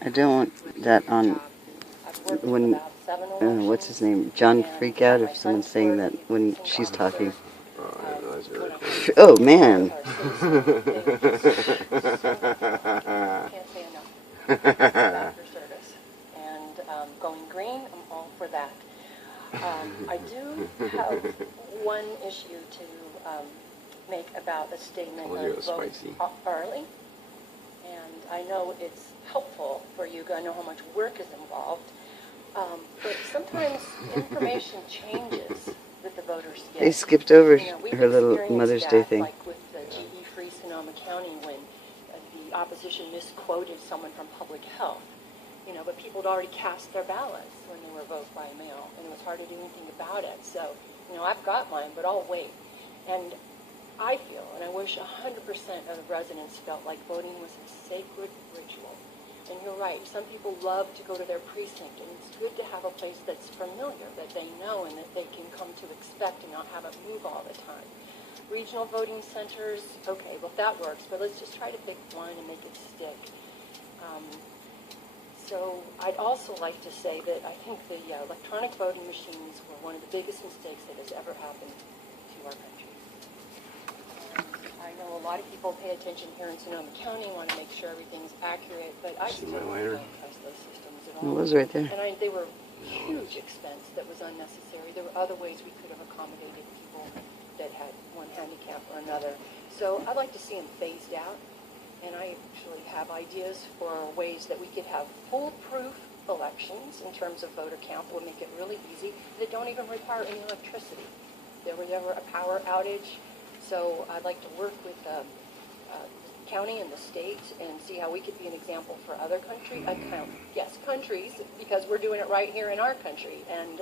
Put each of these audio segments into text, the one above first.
I don't want that on when, what's his name, John freak out if someone's saying that when she's talking. Oh, man. Going green, I'm all for that. I do have one issue to make about the statement of vote early. And I know it's helpful for you, I know how much work is involved, but sometimes information changes that the voters get. They skipped over her little Mother's Day thing. Like with the GE Free Sonoma County when the opposition misquoted someone from public health. But people had already cast their ballots when they were voted by mail, and it was hard to do anything about it. So, I've got mine, but I'll wait. And I feel, and I wish 100% of the residents felt like voting was a sacred ritual. And you're right, some people love to go to their precinct, and it's good to have a place that's familiar, that they know and that they can come to expect and not have it move all the time. Regional voting centers, okay, well, that works, but let's just try to pick one and make it stick. So I'd also like to say that I think the electronic voting machines were one of the biggest mistakes that has ever happened to our country. I know a lot of people pay attention here in Sonoma County, want to make sure everything's accurate, but I still don't trust those systems at all. It was right there. And they were huge expense that was unnecessary. There were other ways we could have accommodated people that had one handicap or another. So I'd like to see them phased out. And I actually have ideas for ways that we could have foolproof elections in terms of voter count that would make it really easy, that don't even require any electricity. If there was ever a power outage. So I'd like to work with the county and the state and see how we could be an example for other countries, because we're doing it right here in our country. And,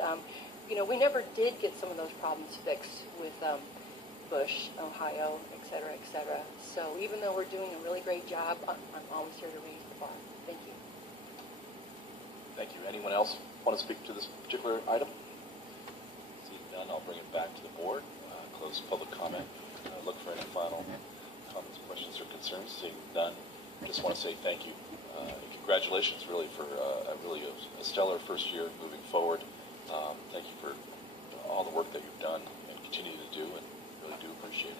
we never did get some of those problems fixed with Bush, Ohio, et cetera, So even though we're doing a really great job, I'm always here to raise the bar. Thank you. Thank you. Anyone else want to speak to this particular item? Seeing none, I'll bring it back to the board. Close public comment. Look for any final comments, questions, or concerns. Seeing none, I just want to say thank you. And congratulations, really, for a stellar first year moving forward. Thank you for all the work that you've done and continue to do, and really do appreciate it.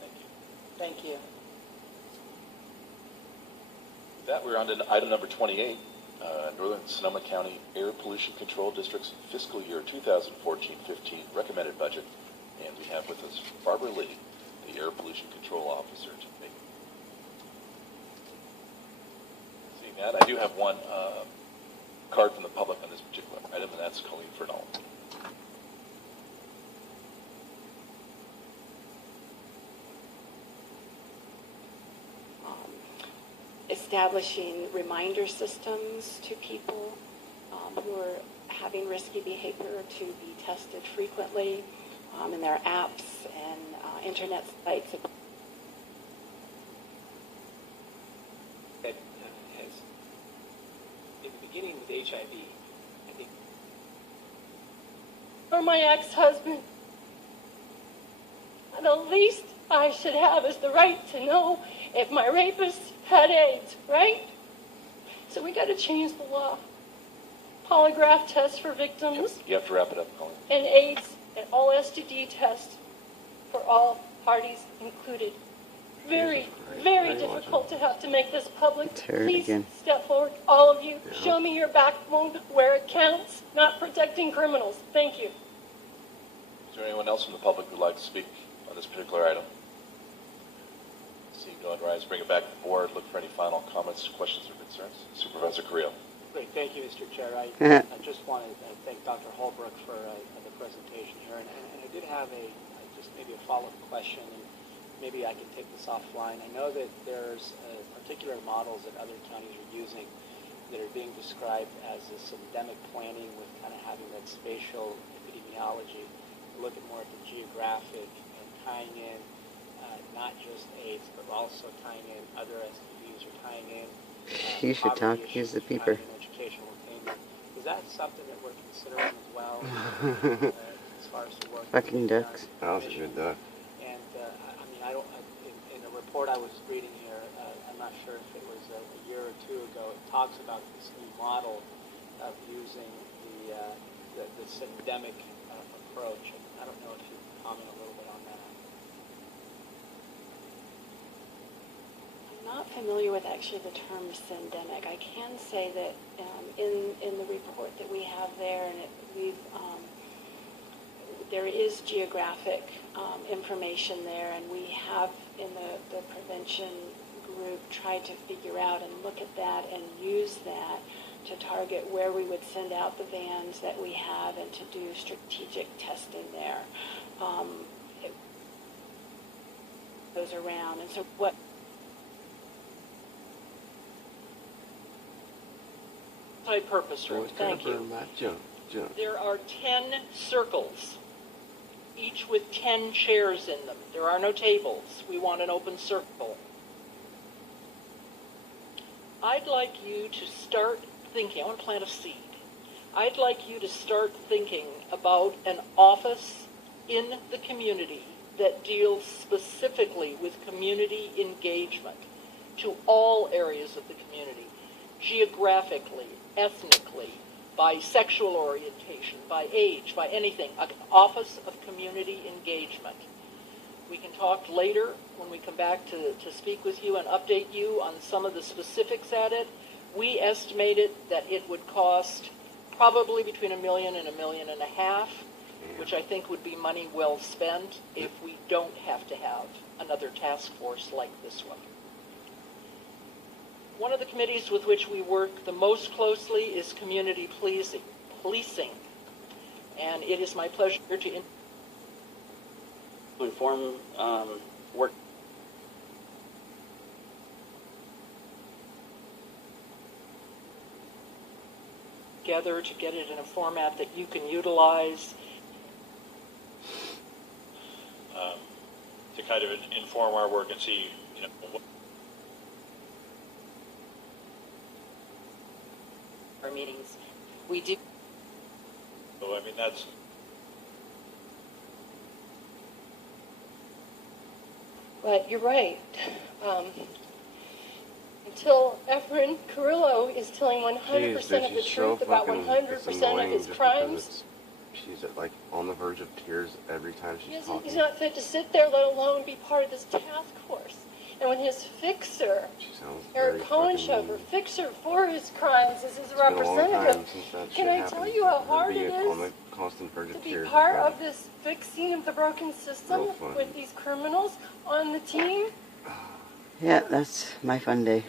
Thank you. Thank you. With that, we're on to item number 28, Northern Sonoma County Air Pollution Control District's fiscal year 2014-15 recommended budget. And we have with us Barbara Lee, the Air Pollution Control Officer, to make. Seeing that, I do have one card from the public on this particular item, and that's Colleen Fernald. Establishing reminder systems to people who are having risky behavior to be tested frequently in their apps and internet sites. That has, in the beginning with HIV, I think. For my ex-husband, the least I should have is the right to know if my rapist had AIDS, right? So we got to change the law. Polygraph tests for victims. You have to wrap it up, Colleen. And AIDS and all STD tests for all parties included. Very, very difficult to have to make this public. Please step forward, all of you. Show me your backbone where it counts, not protecting criminals. Thank you. Is there anyone else from the public who would like to speak on this particular item? Seeing no one rise, bring it back to the board. Look for any final comments, questions, or concerns. Supervisor Carrillo. Great, thank you, Mr. Chair. I just want to thank Dr. Holbrook for the presentation here, and I did have just maybe a follow-up question, and maybe I can take this offline. I know that there's particular models that other counties are using that are being described as this endemic planning with kind of having that spatial epidemiology, looking more at the geographic and tying in not just AIDS, but also tying in other STDs or tying in you should talk. Here's the peeper. Educational attainment. Is that something that we're considering as well as far as the work? Fucking ducks. That was a good duck. And I mean, in a report I was reading here, I'm not sure if it was a year or two ago, it talks about this new model of using the syndemic approach. And I don't know if you can comment a little bit on that. I'm not familiar with actually the term syndemic. I can say that in the report that we have there, and there is geographic information there, and we have in the prevention group tried to figure out and look at that and use that to target where we would send out the vans that we have and to do strategic testing there. It goes around, and so what? Multi-purpose room. Thank you. There are 10 circles, each with 10 chairs in them. There are no tables. We want an open circle. I'd like you to start thinking, I want to plant a seed. I'd like you to start thinking about an office in the community that deals specifically with community engagement to all areas of the community, geographically, ethnically, by sexual orientation, by age, by anything, an office of community engagement. We can talk later when we come back to speak with you and update you on some of the specifics at it. We estimated that it would cost probably between $1 million and $1.5 million, which I think would be money well spent if we don't have to have another task force like this one. One of the committees with which we work the most closely is community policing. And it is my pleasure to inform work together to get it in a format that you can utilize. To kind of inform our work and see, what Our meetings. We do. so, that's But you're right. Until Efren Carrillo is telling 100% of the truth about 100% of his crimes, she's like on the verge of tears every time she's talking. he's not fit to sit there, let alone be part of this task force. And when his fixer, Eric Cohenshofer, fixer for his crimes, is his representative, can I tell you how hard it is to be part of this fixing of the broken system with these criminals on the team? Yeah, that's my fun day.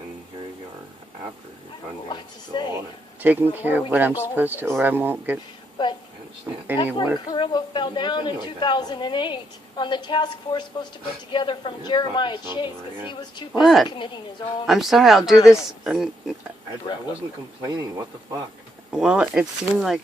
And here you are after your fun day. What to Still say? on it. Taking care of what I'm supposed to, or I won't get But I understand. any Efren work. Carrillo fell You down in look like that. 2008 on the task force supposed to put together from You're Jeremiah fucking Chase something, because right? he was too busy What? committing his own I'm sorry, I'll do this. crimes. And, I wasn't complaining. What the fuck? well, it seemed like